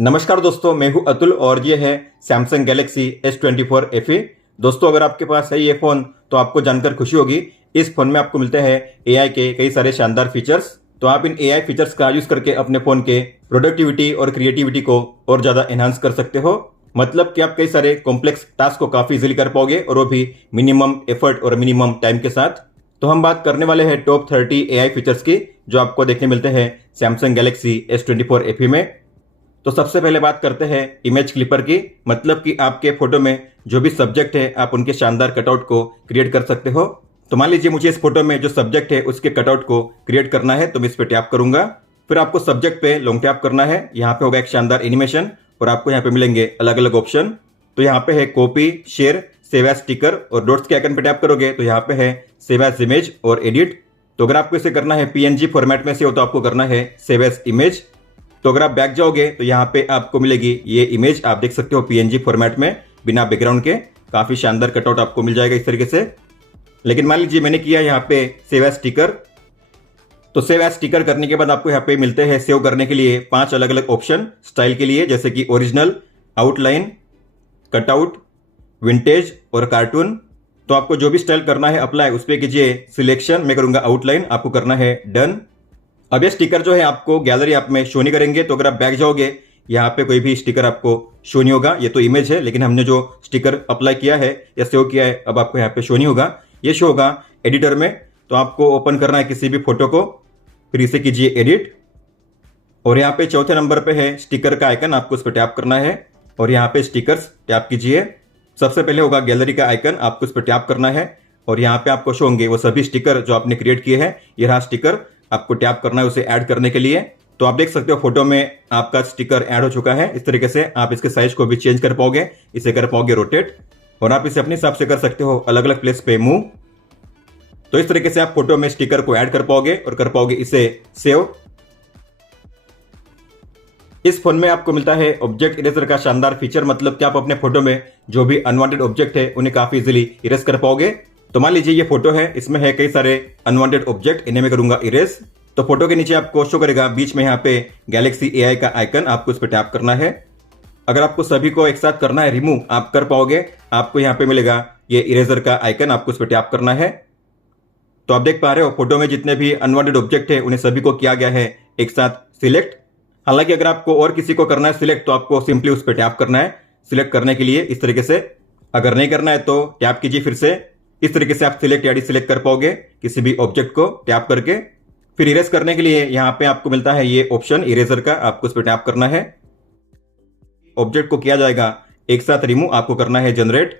नमस्कार दोस्तों, मैं हूं अतुल और ये है सैमसंग गैलेक्सी S24 FE। दोस्तों, अगर आपके पास है ये फ़ोन तो आपको जानकर खुशी होगी। इस फ़ोन में आपको मिलते हैं AI के कई सारे शानदार फीचर्स। तो आप इन AI फीचर्स का यूज़ करके अपने फ़ोन के प्रोडक्टिविटी और क्रिएटिविटी को और ज़्यादा एनहांस कर सकते हो। मतलब कि आप कई सारे कॉम्प्लेक्स टास्क को काफ़ी इजीली कर पाओगे और वो भी मिनिमम एफर्ट और मिनिमम टाइम के साथ। तो हम बात करने वाले हैं टॉप 30 AI फीचर्स की जो आपको देखने मिलते हैं सैमसंग गैलेक्सी S24 FE में। तो सबसे पहले बात करते हैं इमेज क्लिपर की। मतलब कि आपके फोटो में जो भी सब्जेक्ट है आप उनके शानदार कटआउट को क्रिएट कर सकते हो। तो मान लीजिए मुझे इस फोटो में जो सब्जेक्ट है उसके कटआउट को क्रिएट करना है, तो मैं इस पे टैप करूंगा। फिर आपको सब्जेक्ट पे लॉन्ग टैप करना है। यहाँ पे होगा एक शानदार एनिमेशन और आपको यहाँ पे मिलेंगे अलग अलग ऑप्शन। तो यहाँ पे है copy, share, save as sticker और डॉट्स के आइकन पे टैप करोगे तो यहाँ पे है सेव एज इमेज और एडिट। तो अगर आपको इसे करना है PNG फॉर्मेट में से हो तो आपको करना है सेव एज इमेज। तो अगर आप बैक जाओगे तो यहाँ पे आपको मिलेगी ये इमेज, आप देख सकते हो PNG फॉर्मेट में बिना बैकग्राउंड के। काफी शानदार कटआउट आपको मिल जाएगा इस तरीके से। लेकिन मान लीजिए मैंने किया यहाँ पे सेव एज स्टिकर। तो सेव एज स्टिकर करने के बाद आपको यहाँ पे मिलते हैं सेव करने के लिए 5 अलग अलग ऑप्शन स्टाइल के लिए, जैसे कि ओरिजिनल, आउटलाइन, कटआउट, विंटेज और कार्टून। तो आपको जो भी स्टाइल करना है अप्लाई उस पर कीजिए सिलेक्शन। मैं करूंगा आउटलाइन, आपको करना है डन। अब ये स्टिकर जो है आपको गैलरी ऐप में शो नहीं करेंगे। तो अगर आप बैक जाओगे यहाँ पे कोई भी स्टिकर आपको शो नहीं होगा। ये तो इमेज है, लेकिन हमने जो स्टिकर अप्लाई किया है या सेव किया है अब आपको यहाँ पे शो नहीं होगा, ये शो होगा एडिटर में। तो आपको ओपन करना है किसी भी फोटो को, फिर इसे कीजिए एडिट और यहाँ पे चौथे नंबर पे है स्टिकर का आइकन, आपको उस पर टैप करना है और यहाँ पे स्टिकर्स टैप कीजिए। सबसे पहले होगा गैलरी का आइकन, आपको उस पर टैप करना है और यहाँ पे आपको शो होंगे वो सभी स्टिकर जो आपने क्रिएट किए हैं। ये रहा स्टिकर, आपको टैप करना है उसे ऐड करने के लिए। तो आप देख सकते हो फोटो में आपका स्टिकर ऐड हो चुका है। इस तरीके से आप इसके साइज को भी चेंज कर पाओगे, इसे कर पाओगे रोटेट और आप इसे अपने हिसाब से कर सकते हो अलग अलग प्लेस पे मूव। तो इस तरीके से आप फोटो में स्टिकर को ऐड कर पाओगे और कर पाओगे इसे सेव। इस फोन में आपको मिलता है ऑब्जेक्ट इरेजर का शानदार फीचर। मतलब कि आप अपने फोटो में जो भी अनवांटेड ऑब्जेक्ट है उन्हें काफी इजीली इरेज कर पाओगे। तो मान लीजिए ये फोटो है, इसमें है कई सारे अनवांटेड ऑब्जेक्ट, इन्हें मैं करूंगा इरेज। तो फोटो के नीचे आपको शो करेगा बीच में यहाँ पे गैलेक्सी AI का आइकन, आपको इस पर टैप करना है। अगर आपको सभी को एक साथ करना है रिमूव, आप कर पाओगे। आपको यहाँ पे मिलेगा ये इरेजर का आइकन, आपको इस पर टैप करना है। तो आप देख पा रहे हो फोटो में जितने भी अनवांटेड ऑब्जेक्ट है उन्हें सभी को किया गया है एक साथ सिलेक्ट। हालांकि अगर आपको और किसी को करना है सिलेक्ट तो आपको सिंपली उस पर टैप करना है सिलेक्ट करने के लिए इस तरीके से। अगर नहीं करना है तो टैप कीजिए फिर से। इस तरीके से आप सिलेक्ट या डिसिलेक्ट कर पाओगे किसी भी ऑब्जेक्ट को टैप करके। फिर इरेज करने के लिए यहाँ पे आपको मिलता है ये ऑप्शन इरेजर का, आपको उस पर टैप करना है। ऑब्जेक्ट को किया जाएगा एक साथ रिमूव, आपको करना है जनरेट।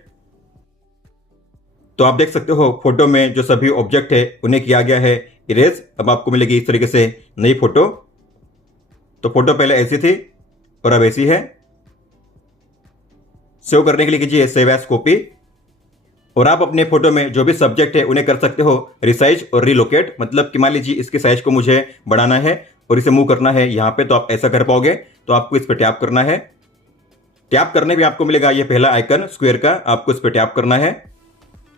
तो आप देख सकते हो फोटो में जो सभी ऑब्जेक्ट है उन्हें किया गया है इरेज। अब आपको मिलेगी इस तरीके से नई फोटो। तो फोटो पहले ऐसी थी और अब ऐसी है। सेव करने के लिए कीजिए सेव एज कॉपी और आप अपने फोटो में जो भी सब्जेक्ट है उन्हें कर सकते हो रिसाइज और रिलोकेट। मतलब कि मान लीजिए इसके साइज को मुझे बढ़ाना है और इसे मूव करना है यहाँ पे, तो आप ऐसा कर पाओगे। तो आपको इस पर टैप करना है। टैप करने पे आपको मिलेगा ये पहला आइकन स्क्वायर का, आपको इस पर टैप करना है।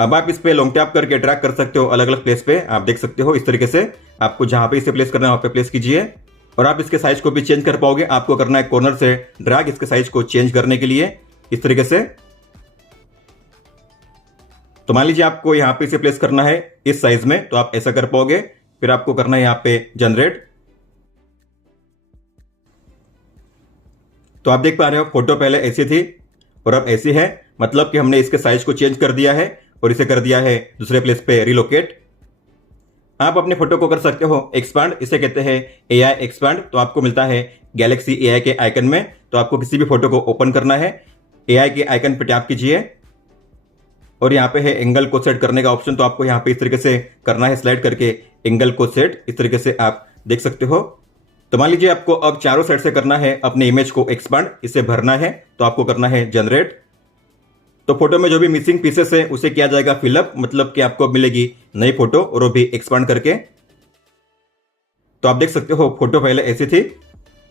अब आप इस पे लॉन्ग टैप करके ड्रैग कर सकते हो अलग अलग प्लेस पे, आप देख सकते हो इस तरीके से। आपको जहां पे इसे प्लेस करना है वहां पे प्लेस कीजिए और आप इसके साइज को भी चेंज कर पाओगे। आपको करना है कॉर्नर से ड्रैग इसके साइज को चेंज करने के लिए इस तरीके से। तो मान लीजिए आपको यहाँ पे इसे प्लेस करना है इस साइज में, तो आप ऐसा कर पाओगे। फिर आपको करना है यहाँ पे जनरेट। तो आप देख पा रहे हो फोटो पहले ऐसी थी और अब ऐसी है। मतलब कि हमने इसके साइज को चेंज कर दिया है और इसे कर दिया है दूसरे प्लेस पे रिलोकेट। आप अपने फोटो को कर सकते हो एक्सपांड, इसे कहते हैं AI एक्सपांड। तो आपको मिलता है गैलेक्सी AI के आइकन में। तो आपको किसी भी फोटो को ओपन करना है, AI के आइकन पे टैप कीजिए और यहाँ पे है एंगल को सेट करने का ऑप्शन। तो आपको यहाँ पे इस तरीके से करना है स्लाइड करके एंगल को सेट, इस तरीके से आप देख सकते हो। तो मान लीजिए आपको अब चारों साइड से करना है अपने इमेज को एक्सपांड, इसे भरना है। तो आपको करना है जनरेट। तो फोटो में जो भी मिसिंग पीसेस है उसे किया जाएगा फिलअप। मतलब कि आपको मिलेगी नई फोटो और वो भी एक्सपांड करके। तो आप देख सकते हो फोटो पहले ऐसी थी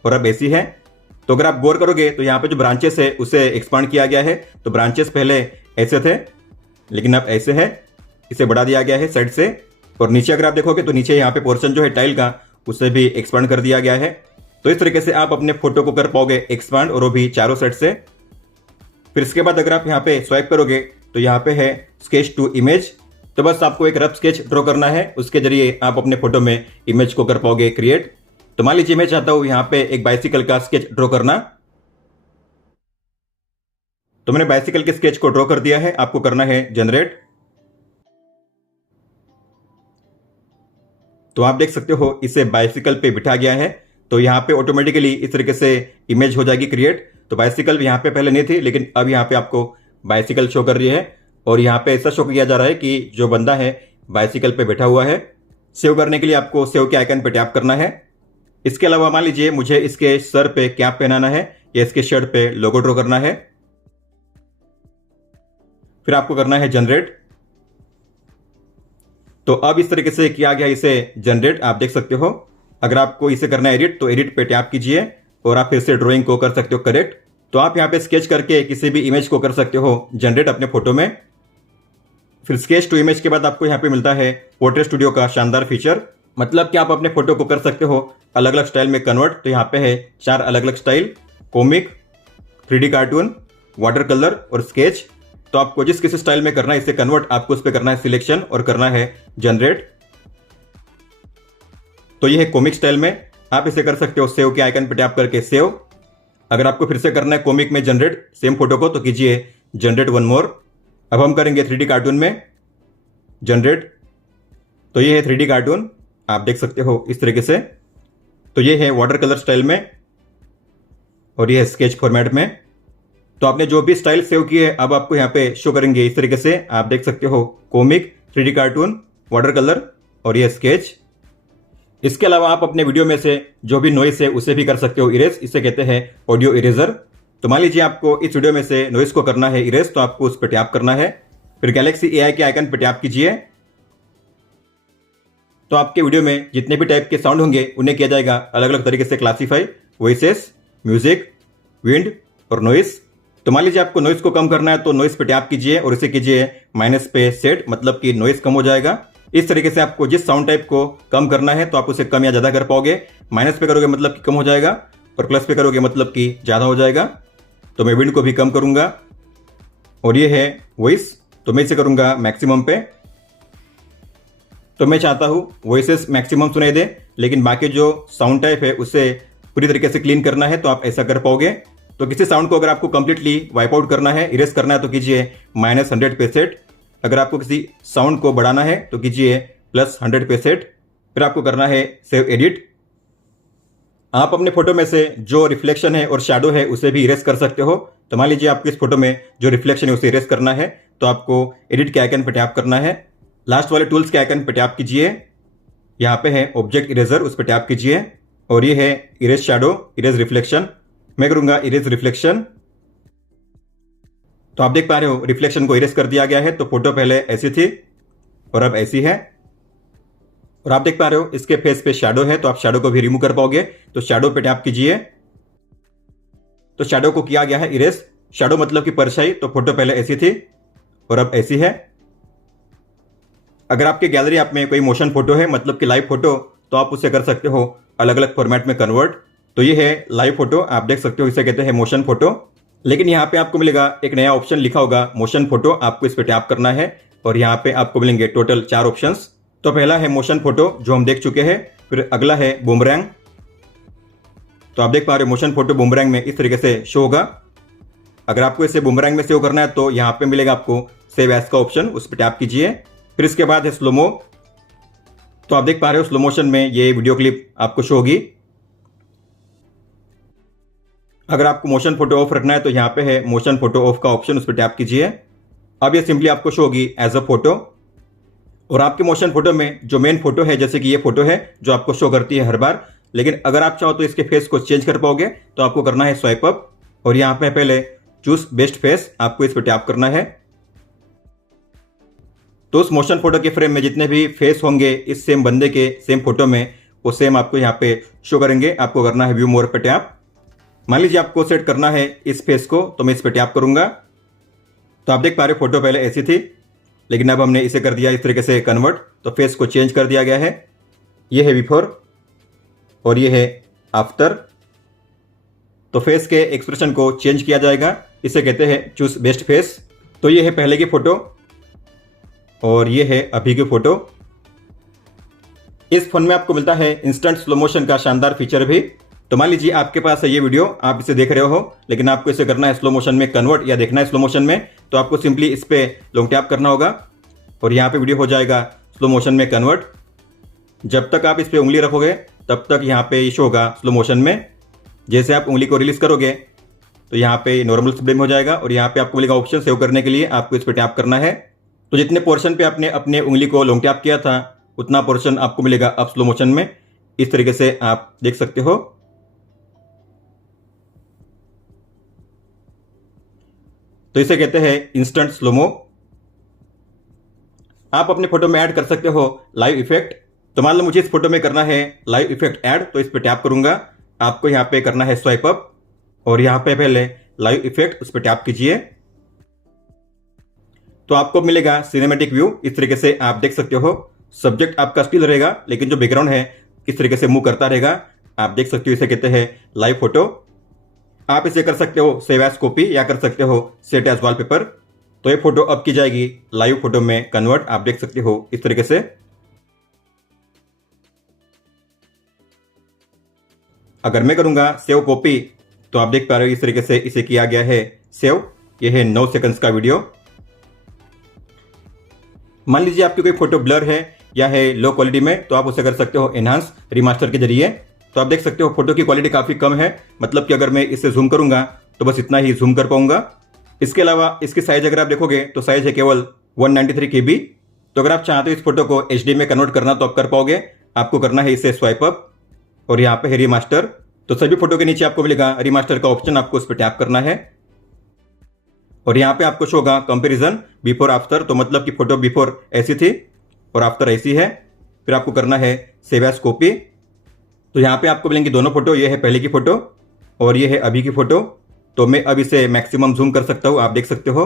और अब ऐसी है। तो अगर आप गौर करोगे तो यहाँ पे जो ब्रांचेस है उसे एक्सपांड किया गया है। तो ब्रांचेस पहले ऐसे थे लेकिन अब ऐसे है, इसे बढ़ा दिया गया है साइड से। और नीचे अगर आप देखोगे तो नीचे यहाँ पे पोर्शन जो है टाइल का उसे भी एक्सपांड कर दिया गया है। तो इस तरीके से आप अपने फोटो को कर पाओगे एक्सपांड, और वो भी चारों साइड से। फिर इसके बाद अगर आप यहाँ पे स्वाइप करोगे तो यहाँ पे है स्केच टू इमेज। तो बस आपको एक रफ स्केच ड्रॉ करना है, उसके जरिए आप अपने फोटो में इमेज को कर पाओगे क्रिएट। तो मान लीजिए मैं चाहता हूं यहाँ पे एक बाइसिकल का स्केच ड्रॉ करना, तो मैंने बाइसिकल के स्केच को ड्रॉ कर दिया है। आपको करना है जनरेट। तो आप देख सकते हो इसे बाइसिकल पे बिठा गया है। तो यहाँ पे ऑटोमेटिकली इस तरीके से इमेज हो जाएगी क्रिएट। तो बाइसिकल यहाँ पे पहले नहीं थी, लेकिन अब यहाँ पे आपको बाइसिकल शो कर रही है, और यहाँ पे ऐसा शो किया जा रहा है कि जो बंदा है बाइसिकल पे बैठा हुआ है। सेव करने के लिए आपको सेव के आइकन पे टैप करना है। इसके अलावा मान लीजिए मुझे इसके सर पे कैप पहनाना है या इसके शर्ट पे लोगो ड्रॉ करना है। फिर आपको करना है जनरेट। तो अब इस तरीके से किया गया इसे जनरेट, आप देख सकते हो। अगर आपको इसे करना है एडिट, तो एडिट पे टैप कीजिए और आप फिर से ड्राइंग को कर सकते हो करेक्ट। तो आप यहाँ पे स्केच करके किसी भी इमेज को कर सकते हो जनरेट अपने फोटो में। फिर स्केच टू इमेज के बाद आपको यहाँ पे मिलता है पोर्ट्रेट स्टूडियो का शानदार फीचर, मतलब कि आप अपने फोटो को कर सकते हो अलग अलग स्टाइल में कन्वर्ट। तो यहाँ पे है 4 अलग अलग style, comic, 3D cartoon, water colour और स्केच। तो आपको जिस किसी स्टाइल में करना है इसे कन्वर्ट, आपको उस पर करना है सिलेक्शन और करना है जनरेट। तो ये है कॉमिक स्टाइल में, आप इसे कर सकते हो सेव के आइकन पर टैप करके सेव। अगर आपको फिर से करना है कॉमिक में जनरेट सेम फोटो को, तो कीजिए जनरेट वन मोर। अब हम करेंगे 3D कार्टून में जनरेट। तो ये है 3D कार्टून, आप देख सकते हो इस तरीके से। तो ये है वाटर कलर स्टाइल में और ये है स्केच फॉर्मेट में। तो आपने जो भी स्टाइल सेव की है अब आपको यहाँ पे शो करेंगे इस तरीके से, आप देख सकते हो comic, 3D cartoon, water colour और ये स्केच। इसके अलावा आप अपने वीडियो में से जो भी नॉइस है उसे भी कर सकते हो इरेज, इसे कहते हैं ऑडियो इरेजर। तो मान लीजिए आपको इस वीडियो में से नॉइस को करना है इरेज, तो आपको उस पर टैप करना है। फिर गैलेक्सी एआई के आइकन पर टैप कीजिए। तो आपके वीडियो में जितने भी टाइप के साउंड होंगे उन्हें किया जाएगा अलग अलग तरीके से क्लासीफाई, वॉइसेस, म्यूजिक, विंड और नॉइस। तो मान लीजिए आपको नॉइस को कम करना है, तो नॉइस पे टैप कीजिए और इसे कीजिए माइनस पे सेट, मतलब कि नॉइस कम हो जाएगा। इस तरीके से आपको जिस साउंड टाइप को कम करना है तो आप उसे कम या ज्यादा कर पाओगे। माइनस पे करोगे मतलब कि कम हो जाएगा, और प्लस पे करोगे मतलब कि ज्यादा हो जाएगा। तो मैं विंड को भी कम करूंगा। और ये है वॉइस, तो मैं इसे करूंगा मैक्सिमम पे। तो मैं चाहता हूं वॉइसेस मैक्सिमम सुनाई दे, लेकिन बाकी जो साउंड टाइप है उसे पूरी तरीके से क्लीन करना है, तो आप ऐसा कर पाओगे। तो किसी साउंड को अगर आपको कंप्लीटली वाइप आउट करना है, इरेज करना है, तो कीजिए -100 पे सेट। अगर आपको किसी साउंड को बढ़ाना है तो कीजिए +100 पे सेट। फिर आपको करना है सेव एडिट। आप अपने फोटो में से जो रिफ्लेक्शन है और शैडो है उसे भी इरेज कर सकते हो। तो मान लीजिए आपको इस फोटो में जो रिफ्लेक्शन है उसे इरेज करना है, तो आपको एडिट के आइकन पर टैप करना है। लास्ट वाले टूल्स के आइकन पर टैप कीजिए। यहाँ पे है ऑब्जेक्ट इरेजर, उस पर टैप कीजिए और ये है इरेज शैडो, इरेज रिफ्लेक्शन। मैं करूंगा इरेज रिफ्लेक्शन। तो आप देख पा रहे हो रिफ्लेक्शन को इरेज कर दिया गया है। तो फोटो पहले ऐसी थी और अब ऐसी है। और आप देख पा रहे हो इसके फेस पे शैडो है, तो आप शैडो को भी रिमूव कर पाओगे। तो शैडो पे टैप कीजिए। तो शैडो को किया गया है इरेज। शैडो मतलब कि परछाई। तो फोटो पहले ऐसी थी और अब ऐसी है। अगर आपके गैलरी ऐप में कोई मोशन फोटो है, मतलब कि लाइव फोटो, तो आप उसे कर सकते हो अलग अलग फॉर्मेट में कन्वर्ट। तो ये है लाइव फोटो, आप देख सकते हो, इसे कहते हैं मोशन फोटो। लेकिन यहाँ पे आपको मिलेगा एक नया ऑप्शन लिखा होगा मोशन फोटो, आपको इस पे टैप करना है और यहाँ पे आपको मिलेंगे टोटल 4 ऑप्शंस। तो पहला है मोशन फोटो जो हम देख चुके हैं। फिर अगला है बूमरैंग। तो आप देख पा रहे हो मोशन फोटो बूमरैंग में इस तरीके से शो होगा। अगर आपको इसे बूमरैंग में सेव करना है तो यहाँ पे मिलेगा आपको सेव एज का ऑप्शन, उस पर टैप कीजिए। फिर इसके बाद है स्लो-मो। तो आप देख पा रहे हो स्लो मोशन में ये वीडियो क्लिप आपको शो होगी। अगर आपको मोशन फोटो ऑफ रखना है तो यहाँ पे है मोशन फोटो ऑफ का ऑप्शन, उस पर टैप कीजिए। अब ये सिंपली आपको शो होगी एज अ फोटो। और आपके मोशन फोटो में जो मेन फोटो है, जैसे कि ये फोटो है जो आपको शो करती है हर बार, लेकिन अगर आप चाहो तो इसके फेस को चेंज कर पाओगे। तो आपको करना है स्वाइप अप और यहाँ पे पहले चूज बेस्ट फेस, आपको इस पर टैप करना है। तो उस मोशन फोटो के फ्रेम में जितने भी फेस होंगे इस सेम बंदे के सेम फोटो में, वो सेम आपको यहाँ पे शो करेंगे। आपको करना है व्यू मोर पे टैप। मान लीजिए आपको सेट करना है इस फेस को, तो मैं इस पे टैप करूंगा। तो आप देख पा रहे हो फोटो पहले ऐसी थी, लेकिन अब हमने इसे कर दिया इस तरीके से कन्वर्ट। तो फेस को चेंज कर दिया गया है। ये है बिफोर और ये है आफ्टर। तो फेस के एक्सप्रेशन को चेंज किया जाएगा, इसे कहते हैं चूज बेस्ट फेस। तो ये है पहले की फोटो और ये है अभी की फोटो। इस फोन में आपको मिलता है इंस्टेंट स्लो मोशन का शानदार फीचर भी। तो मान लीजिए आपके पास है ये वीडियो, आप इसे देख रहे हो, लेकिन आपको इसे करना है स्लो मोशन में कन्वर्ट या देखना है स्लो मोशन में, तो आपको सिंपली इस पे लॉन्ग टैप करना होगा और यहाँ पे वीडियो हो जाएगा स्लो मोशन में कन्वर्ट। जब तक आप इस पे उंगली रखोगे तब तक यहाँ पे शो होगा स्लो मोशन में। जैसे आप उंगली को रिलीज करोगे तो यहाँ पे नॉर्मल फ्रेम हो जाएगा और यहाँ पे आपको मिलेगा ऑप्शन सेव करने के लिए, आपको इस पे टैप करना है। तो जितने पोर्शन पे आपने अपने उंगली को लॉन्ग टैप किया था उतना पोर्शन आपको मिलेगा अब स्लो मोशन में। इस तरीके से आप देख सकते हो। तो इसे कहते हैं इंस्टेंट स्लो-मो। आप अपने फोटो में ऐड कर सकते हो लाइव इफेक्ट। तो मान लो मुझे इस फोटो में करना है लाइव इफेक्ट ऐड, तो इस पे टैप करूंगा। आपको यहाँ पे करना है स्वाइप अप और यहाँ पे पहले लाइव इफेक्ट उस पे टैप कीजिए तो आपको मिलेगा सिनेमैटिक व्यू। इस तरीके से आप देख सकते हो। सब्जेक्ट आपका स्टिल रहेगा लेकिन जो बैकग्राउंड है इस तरीके से मूव करता रहेगा। आप देख सकते हो, इसे कहते हैं लाइव फोटो। आप इसे कर सकते हो सेव एज कॉपी या कर सकते हो सेट एज वॉलपेपर। तो ये फोटो अब की जाएगी लाइव फोटो में कन्वर्ट, आप देख सकते हो इस तरीके से। अगर मैं करूंगा सेव कॉपी तो आप देख पा रहे हो इस तरीके से इसे किया गया है सेव। ये है 9 सेकंड्स का वीडियो। मान लीजिए आपकी कोई फोटो ब्लर है या है लो क्वालिटी में, तो आप उसे कर सकते हो एनहांस रिमास्टर के जरिए। तो आप देख सकते हो फोटो की क्वालिटी काफी कम है, मतलब कि अगर मैं इसे जूम करूंगा तो बस इतना ही जूम कर पाऊंगा। इसके अलावा इसकी साइज अगर आप देखोगे तो साइज है केवल 193 KB। तो अगर आप चाहते हो इस फोटो को HD में कन्वर्ट करना तो आप कर पाओगे। आपको करना है इसे स्वाइप अप और यहाँ पे है रिमास्टर। तो सभी फोटो के नीचे आपको मिलेगा रिमास्टर का ऑप्शन, आपको उस पर टैप करना है और यहाँ पे आपको शो होगा कंपेरिजन बिफोर आफ्टर। तो मतलब कि फोटो बिफोर ऐसी थी और आफ्टर ऐसी है। फिर आपको करना है सेव एज कॉपी। तो यहाँ पे आपको मिलेंगी दोनों फोटो, ये है पहले की फोटो और ये है अभी की फोटो। तो मैं अब इसे मैक्सिमम जूम कर सकता हूँ, आप देख सकते हो।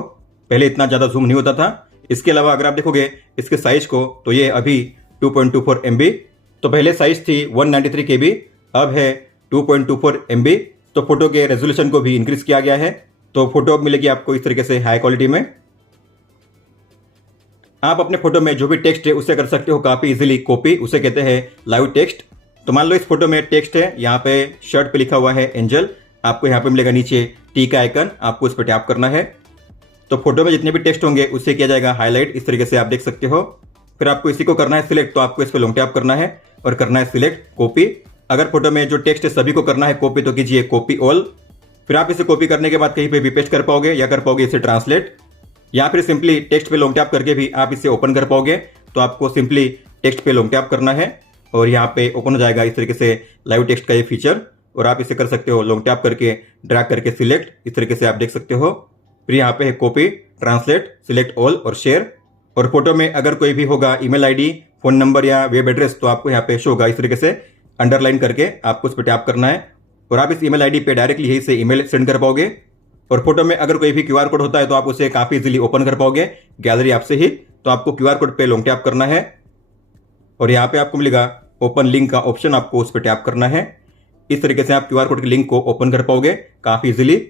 पहले इतना ज़्यादा जूम नहीं होता था। इसके अलावा अगर आप देखोगे इसके साइज को तो ये अभी 2.24 MB। तो पहले साइज थी 193 KB, अब है 2.24 MB। तो फोटो के रेजोल्यूशन को भी इंक्रीज किया गया है। तो फोटो अब मिलेगी आपको इस तरीके से हाई क्वालिटी में। आप अपने फोटो में जो भी टेक्स्ट है उसे कर सकते हो काफी इजीली कॉपी, उसे कहते हैं लाइव टेक्स्ट। तो मान लो इस फोटो में टेक्स्ट है, यहाँ पे शर्ट पे लिखा हुआ है एंजल। आपको यहाँ पे मिलेगा नीचे टी का आइकन, आपको उस पर टैप करना है। तो फोटो में जितने भी टेक्स्ट होंगे उससे किया जाएगा हाईलाइट, इस तरीके से आप देख सकते हो। फिर आपको इसी को करना है सिलेक्ट, तो आपको इस पर लॉन्ग टैप करना है और करना है सिलेक्ट कॉपी। अगर फोटो में जो टेक्स्ट है सभी को करना है कॉपी तो कीजिए कॉपी ऑल। फिर आप इसे कॉपी करने के बाद कहीं पे भी पेस्ट कर पाओगे या कर पाओगे इसे ट्रांसलेट, या फिर सिंपली टेक्स्ट पे लॉन्ग टैप करके भी आप इसे ओपन कर पाओगे। तो आपको सिंपली टेक्स्ट पे लॉन्ग टैप करना है और यहाँ पे ओपन हो जाएगा इस तरीके से लाइव टेक्स्ट का ये फीचर। और आप इसे कर सकते हो लॉन्ग टैप करके ड्रैग करके सिलेक्ट, इस तरीके से आप देख सकते हो। फिर यहाँ पे है कॉपी, ट्रांसलेट, सिलेक्ट ऑल और शेयर। और फोटो में अगर कोई भी होगा ईमेल ID, फोन नंबर या वेब एड्रेस तो आपको यहाँ पे शो होगा इस तरीके से अंडरलाइन करके, आपको उस पर टैप करना है और आप इस ईमेल ID पे डायरेक्टली यही से ईमेल सेंड कर पाओगे। और फोटो में अगर कोई भी QR कोड होता है तो आप उसे काफी इजीली ओपन कर पाओगे गैलरी ऐप से ही। तो आपको QR कोड पे लॉन्ग टैप करना है और यहाँ पे आपको मिलेगा ओपन लिंक का ऑप्शन, आपको उस पर टैप करना है। इस तरीके से आप QR कोड के लिंक को ओपन कर पाओगे काफी इजीली।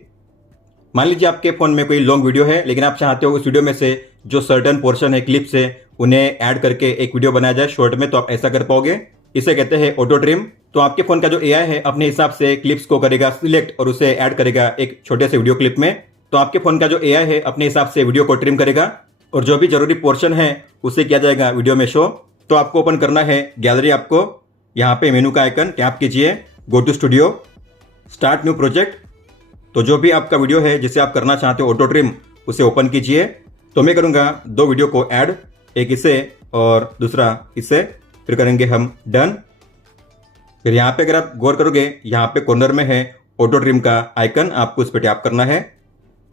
मान लीजिए आपके फोन में कोई लॉन्ग वीडियो है लेकिन आप चाहते हो उस वीडियो में से जो सर्टन पोर्शन है क्लिप्स है उन्हें ऐड करके एक वीडियो बनाया जाए शॉर्ट में, तो आप ऐसा कर पाओगे। इसे कहते हैं ऑटो ट्रिम। तो आपके फोन का जो AI है अपने हिसाब से क्लिप्स को करेगा सिलेक्ट और उसे ऐड करेगा एक छोटे से वीडियो क्लिप में। तो आपके फोन का जो AI है अपने हिसाब से वीडियो को ट्रिम करेगा और जो भी जरूरी पोर्शन है उसे किया जाएगा वीडियो में शो। तो आपको ओपन करना है गैलरी, आपको यहाँ पे मेनू का आइकन टैप कीजिए, go to studio, start new project. तो जो भी आपका वीडियो है जिसे आप करना चाहते हो ऑटो ट्रिम उसे ओपन कीजिए। तो मैं करूंगा 2 वीडियो को ऐड, एक इसे और दूसरा इसे। फिर करेंगे हम डन। फिर यहाँ पे अगर आप गौर करोगे यहाँ पे कॉर्नर में है ऑटो ट्रिम का आइकन, आपको उस पर टैप करना है।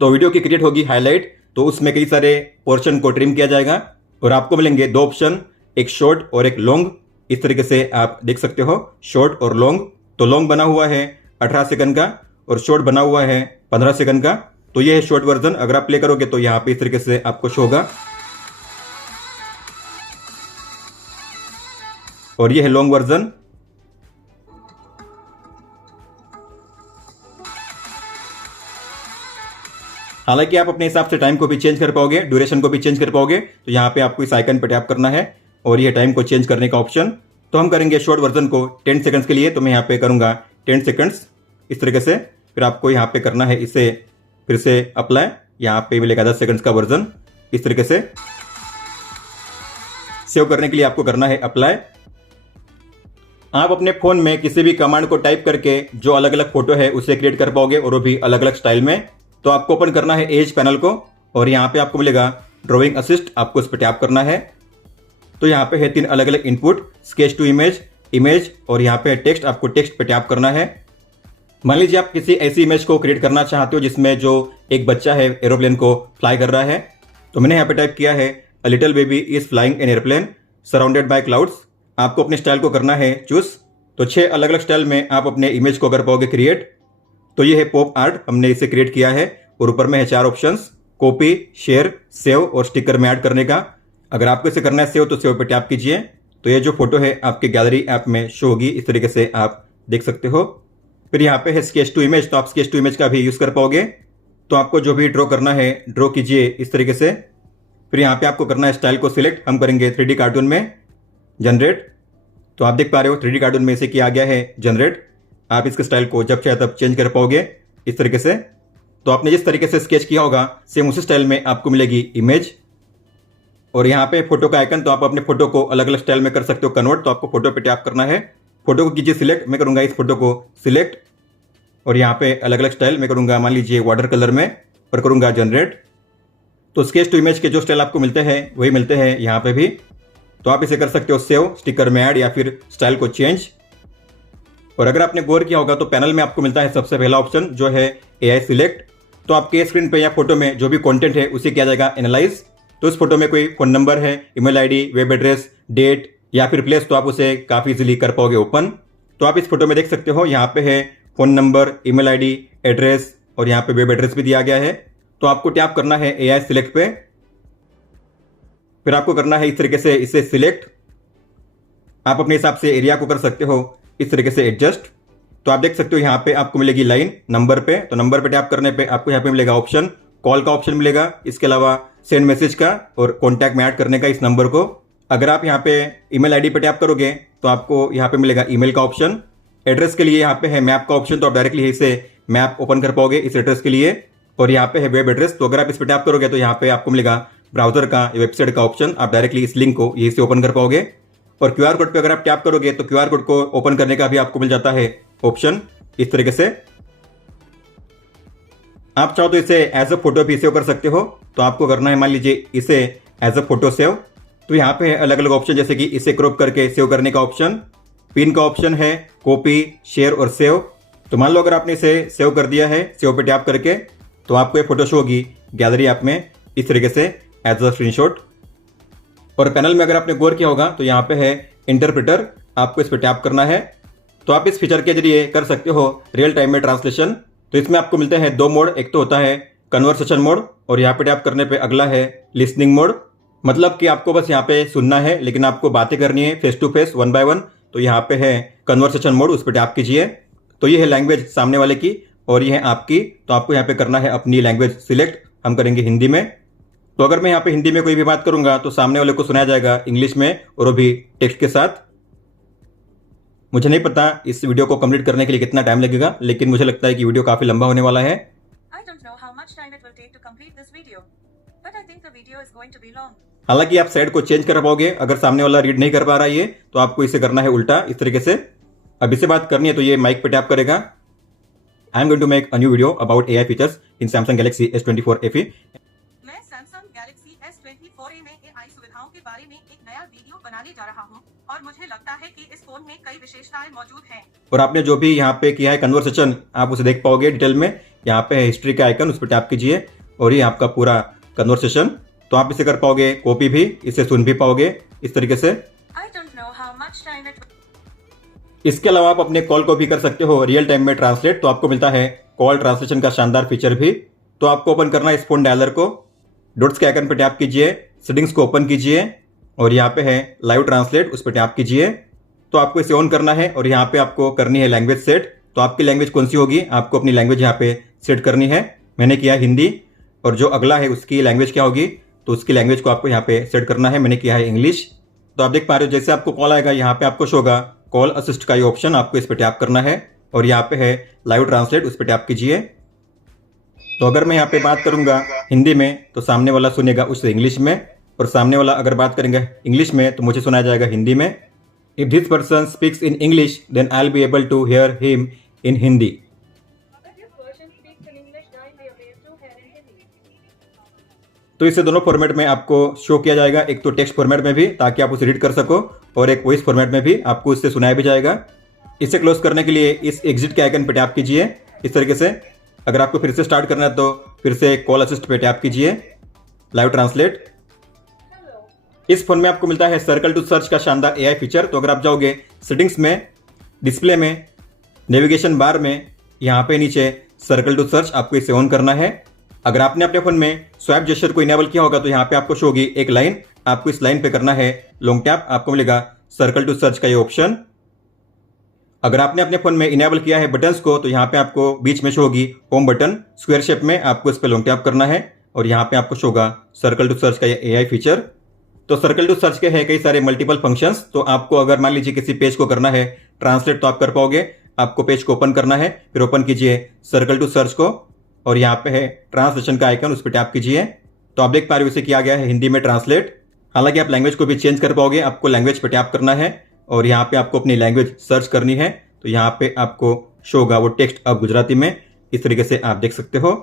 तो वीडियो की क्रिएट होगी हाईलाइट, तो उसमें कई सारे पोर्शन को ट्रिम किया जाएगा और आपको मिलेंगे 2 ऑप्शन, एक शॉर्ट और एक लॉन्ग। इस तरीके से आप देख सकते हो शॉर्ट और लॉन्ग। तो लॉन्ग बना हुआ है 18 सेकंड का और शॉर्ट बना हुआ है 15 सेकंड का। तो ये है शॉर्ट वर्जन। अगर आप प्ले करोगे तो यहाँ पे इस तरीके से आपको शो होगा और ये है लॉन्ग वर्जन। हालांकि आप अपने हिसाब से टाइम को भी चेंज कर पाओगे, ड्यूरेशन को भी चेंज कर पाओगे। तो यहाँ पे आपको इस आइकन पर टैप करना है और ये टाइम को चेंज करने का ऑप्शन। तो हम करेंगे शॉर्ट वर्जन को 10 सेकंड्स के लिए, तो मैं यहाँ पे करूँगा 10 सेकंड्स इस तरीके से। फिर आपको यहाँ पे करना है इसे फिर से अप्लाई, यहाँ पे मिलेगा 10 सेकंड्स का वर्जन इस तरीके से। सेव करने के लिए आपको करना है अप्लाई। आप अपने फोन में किसी भी कमांड को टाइप करके जो अलग अलग फोटो है उसे क्रिएट कर पाओगे, और वो भी अलग अलग स्टाइल में। तो आपको ओपन करना है एज पैनल को और यहाँ पे आपको मिलेगा ड्राइंग असिस्ट, आपको इस पर टैप करना है। तो यहाँ पे है 3 अलग अलग input, sketch to image, image और यहाँ पे टेक्स्ट, आपको टेक्स्ट पे टैप करना है। मान लीजिए आप किसी ऐसी इमेज को क्रिएट करना चाहते हो जिसमें जो एक बच्चा है एरोप्लेन को फ्लाई कर रहा है। तो मैंने यहाँ पे टाइप किया है a little baby is flying an aeroplane surrounded by clouds. आपको अपने स्टाइल को करना है चूज। तो 6 अलग अलग स्टाइल में आप अपने इमेज को कर पाओगे क्रिएट। तो ये है पॉप आर्ट, हमने इसे क्रिएट किया है और ऊपर में है 4 ऑप्शंस, कॉपी, शेयर, सेव और स्टिकर में ऐड करने का। अगर आपको इसे करना है सेव तो सेव पे टैप कीजिए। तो ये जो फोटो है आपके गैलरी ऐप में शो होगी, इस तरीके से आप देख सकते हो। फिर यहाँ पे है स्केच टू इमेज, तो आप स्केच टू इमेज का भी यूज कर पाओगे। तो आपको जो भी ड्रॉ करना है ड्रॉ कीजिए इस तरीके से। फिर यहाँ पे आपको करना है स्टाइल को सिलेक्ट, हम करेंगे 3D कार्टून में जनरेट। तो आप देख पा रहे हो 3D कार्टून में इसे किया गया है जनरेट। आप इसके स्टाइल को जब चाहे तब चेंज कर पाओगे इस तरीके से। तो आपने जिस तरीके से स्केच किया होगा सेम उसी स्टाइल में आपको मिलेगी इमेज। और यहाँ पे फोटो का आइकन, तो आप अपने फोटो को अलग अलग स्टाइल में कर सकते हो कन्वर्ट। तो आपको फोटो पे टैप करना है, फोटो को कीजिए सिलेक्ट। मैं करूँगा इस फोटो को सिलेक्ट और यहाँ पे अलग अलग स्टाइल मैं करूँगा, मान लीजिए वाटर कलर में, और करूँगा जनरेट। तो स्केच टू इमेज के जो स्टाइल आपको मिलते हैं वही मिलते हैं यहाँ पे भी। तो आप इसे कर सकते हो सेव, स्टिकर में ऐड या फिर स्टाइल को चेंज। और अगर आपने गौर किया होगा तो पैनल में आपको मिलता है सबसे पहला ऑप्शन जो है AI सिलेक्ट। तो आपके स्क्रीन पे या फोटो में जो भी कंटेंट है उसे किया जाएगा एनालाइज। तो इस फोटो में कोई फोन नंबर है, email ID, web address, date या फिर प्लेस, तो आप उसे काफ़ी इजीली कर पाओगे ओपन। तो आप इस फोटो में देख सकते हो यहाँ पे है phone number, email ID, address और यहाँ पे वेब एड्रेस भी दिया गया है। तो आपको टैप करना है AI सिलेक्ट पे। फिर आपको करना है इस तरीके से इसे सिलेक्ट। आप अपने हिसाब से एरिया को कर सकते हो इस तरीके से एडजस्ट। तो आप देख सकते हो यहाँ पे आपको मिलेगी लाइन नंबर पे। तो नंबर पे टैप करने पे आपको यहाँ पे मिलेगा ऑप्शन, कॉल का ऑप्शन मिलेगा, इसके अलावा सेंड मैसेज का और कॉन्टैक्ट में ऐड करने का इस नंबर को। अगर आप यहाँ पे ईमेल आईडी पे टैप करोगे तो आपको यहाँ पे मिलेगा ईमेल का ऑप्शन। एड्रेस के लिए यहाँ पे है मैप का ऑप्शन, तो आप डायरेक्टली इसे मैप ओपन कर पाओगे इस एड्रेस के लिए। और यहाँ पे है वेब एड्रेस, तो अगर आप इस पर टैप करोगे तो यहाँ पे आपको मिलेगा ब्राउजर का, वेबसाइट का ऑप्शन। आप डायरेक्टली इस लिंक को यहीं से ओपन कर पाओगे। और QR कोड पे अगर आप टैप करोगे तो QR कोड को ओपन करने का भी आपको मिल जाता है ऑप्शन इस तरीके से। आप चाहो तो इसे एज अ फोटो भी सेव कर सकते हो। तो आपको करना है, मान लीजिए इसे एज अ फोटो सेव। तो यहाँ पे है अलग अलग ऑप्शन, जैसे कि इसे क्रॉप करके सेव करने का ऑप्शन, पिन का ऑप्शन है, कॉपी, शेयर और सेव। तो मान लो अगर आपने इसे सेव कर दिया है, सेव पे टैप करके, तो आपको ये फोटो शो होगी गैलरी ऐप में इस तरीके से एज अ स्क्रीनशॉट। और पैनल में अगर आपने गौर किया होगा तो यहाँ पे है इंटरप्रेटर, आपको इस पर टैप करना है। तो आप इस फीचर के जरिए कर सकते हो रियल टाइम में ट्रांसलेशन। तो इसमें आपको मिलते हैं 2 मोड, एक तो होता है कन्वर्सेशन मोड और यहाँ पे टैप करने पे अगला है लिसनिंग मोड। मतलब कि आपको बस यहाँ पे सुनना है लेकिन आपको बातें करनी है फेस टू फेस, 1 by 1। तो यहाँ पे है कन्वर्सेशन मोड, उस पर टैप कीजिए। तो ये है लैंग्वेज सामने वाले की और ये है आपकी। तो आपको यहाँ पे करना है अपनी लैंग्वेज सिलेक्ट, हम करेंगे हिंदी में। तो अगर मैं यहाँ पे हिंदी में कोई भी बात करूंगा तो सामने वाले को सुनाया जाएगा इंग्लिश में और वो भी टेक्स्ट के साथ। मुझे नहीं पता इस वीडियो को कंप्लीट करने के लिए कितना टाइम लगेगा, लेकिन मुझे लगता है कि वीडियो काफी लंबा होने वाला है। हालांकि आप साइड को चेंज कर पाओगे अगर सामने वाला रीड नहीं कर पा रहा है ये, तो आपको इसे करना है उल्टा इस तरीके से। अब इसे बात करनी है तो ये माइक पे टैप करेगा। I am going to make a new video about AI features in Samsung Galaxy S24 FE। मैं Samsung Galaxy S24 में AI सुविधाओं के बारे में एक नया वीडियो बनाने जा रहा हूं और मुझे लगता है कि इस फोन में कई विशेषताएं मौजूद हैं। और आपने जो भी यहाँ पे किया है कन्वर्सेशन, आप उसे देख पाओगे डिटेल में। यहाँ पे है हिस्ट्री का आइकन, उस पर टैप कीजिए और ये आपका पूरा कन्वर्सेशन। तो आप इसे कर पाओगे कॉपी भी, इसे सुन भी पाओगे इस तरीके से। इसके अलावा आप अपने कॉल को भी कर सकते हो रियल टाइम में ट्रांसलेट। तो आपको मिलता है कॉल ट्रांसलेशन का शानदार फीचर भी। तो आपको ओपन करना है इस फोन डायलर को, डॉट्स के आइकन पर टैप कीजिए, सेटिंग्स को ओपन कीजिए और यहाँ पे है लाइव ट्रांसलेट, उस पर टैप कीजिए। तो आपको इसे ऑन करना है और यहाँ पे आपको करनी है लैंग्वेज सेट। तो आपकी लैंग्वेज कौन सी होगी, आपको अपनी लैंग्वेज यहाँ पे सेट करनी है। मैंने किया हिंदी। और जो अगला है उसकी लैंग्वेज क्या होगी, तो उसकी लैंग्वेज को आपको यहाँ पे सेट करना है। मैंने किया है इंग्लिश। तो आप देख पा रहे हो जैसे आपको कॉल आएगा यहाँ पे आपको शो होगा कॉल असिस्ट का ये ऑप्शन, आपको इस पर टैप करना है और यहाँ पे है लाइव ट्रांसलेट, उस पर टैप कीजिए। तो अगर मैं यहाँ पे बात करूंगा हिंदी में तो सामने वाला सुनेगा उसे इंग्लिश में, और सामने वाला अगर बात करेंगे इंग्लिश में तो मुझे सुनाया जाएगा हिंदी में। If this person speaks in English then I will be able to hear him in Hindi. तो इसे दोनों फॉर्मेट में आपको शो किया जाएगा, एक तो टेक्स्ट फॉर्मेट में भी ताकि आप उसे रीड कर सको, और एक वॉइस फॉर्मेट में भी आपको इससे सुनाया भी जाएगा। इसे क्लोज करने के लिए इस एग्जिट के आइकन पर टैप कीजिए इस तरीके से। अगर आपको फिर से स्टार्ट करना है तो फिर से कॉल असिस्ट पे टैप कीजिए, लाइव ट्रांसलेट। इस फोन में आपको मिलता है सर्कल टू सर्च का शानदार एआई फीचर। तो अगर आप जाओगे सेटिंग्स में, डिस्प्ले में, नेविगेशन बार में, यहाँ पे नीचे सर्कल टू सर्च आपको इसे ऑन करना है। अगर आपने अपने फोन में स्वैप जेस्चर को इनेबल किया होगा तो यहाँ पे आपको शो होगी एक लाइन, आपको इस लाइन पे करना है लॉन्ग टैप, आपको मिलेगा सर्कल टू सर्च का ये ऑप्शन। अगर आपने अपने फोन में इनेबल किया है बटन्स को तो यहाँ पे आपको बीच में शो होगी होम बटन स्क्वायर शेप में, आपको इस पे लॉन्ग टैप करना है और यहाँ पे आपको शो होगा सर्कल टू सर्च का ये एआई फीचर। तो सर्कल टू सर्च के हैं कई सारे मल्टीपल फंक्शंस। तो आपको अगर मान लीजिए किसी पेज को करना है ट्रांसलेट तो आप कर पाओगे। आपको पेज को ओपन करना है, फिर ओपन कीजिए सर्कल टू सर्च को और यहाँ पे है ट्रांसलेशन का आइकन, उस पर टैप कीजिए। तो आप देख पा रहे हो इसे किया गया है हिंदी में ट्रांसलेट। हालांकि आप लैंग्वेज को भी चेंज कर पाओगे, आपको लैंग्वेज पे टैप करना है और यहाँ पे आपको अपनी लैंग्वेज सर्च करनी है। तो यहाँ पे आपको शो होगा वो टेक्स्ट अब गुजराती में, इस तरीके से आप देख सकते हो।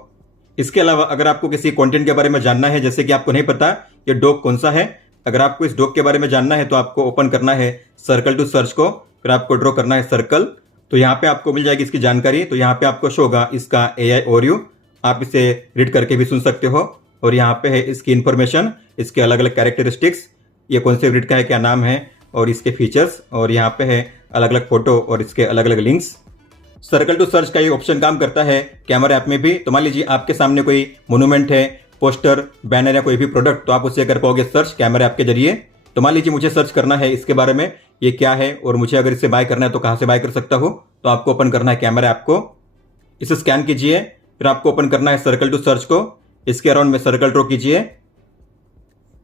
इसके अलावा अगर आपको किसी कंटेंट के बारे में जानना है, जैसे कि आपको नहीं पता ये डॉग कौन सा है, अगर आपको इस डॉग के बारे में जानना है तो आपको ओपन करना है सर्कल टू सर्च को, फिर आपको ड्रॉ करना है सर्कल। तो यहाँ पे आपको मिल जाएगी इसकी जानकारी। तो यहाँ पे आपको शो होगा इसका एआई ओवरव्यू, आप इसे रीड करके भी सुन सकते हो। और यहाँ पे है इसकी इन्फॉर्मेशन, इसके अलग अलग कैरेक्टरिस्टिक्स, ये कौन से ब्रीड का है, क्या नाम है और इसके फीचर्स, और यहाँ पे है अलग अलग फोटो और इसके अलग अलग लिंक्स। सर्कल टू सर्च का ये ऑप्शन काम करता है कैमरा ऐप में भी। तो मान लीजिए आपके सामने कोई मोन्यूमेंट है, पोस्टर, बैनर या कोई भी प्रोडक्ट, तो आप उसे कर पाओगे सर्च कैमरा ऐप के जरिए। तो मान लीजिए मुझे सर्च करना है इसके बारे में, ये क्या है और मुझे अगर इसे बाय करना है तो कहाँ से बाय कर सकता हूँ। तो आपको ओपन करना है कैमरा ऐप को, इसे स्कैन कीजिए, फिर आपको ओपन करना है सर्कल टू सर्च को, इसके अराउंड में सर्कल ड्रॉ कीजिए,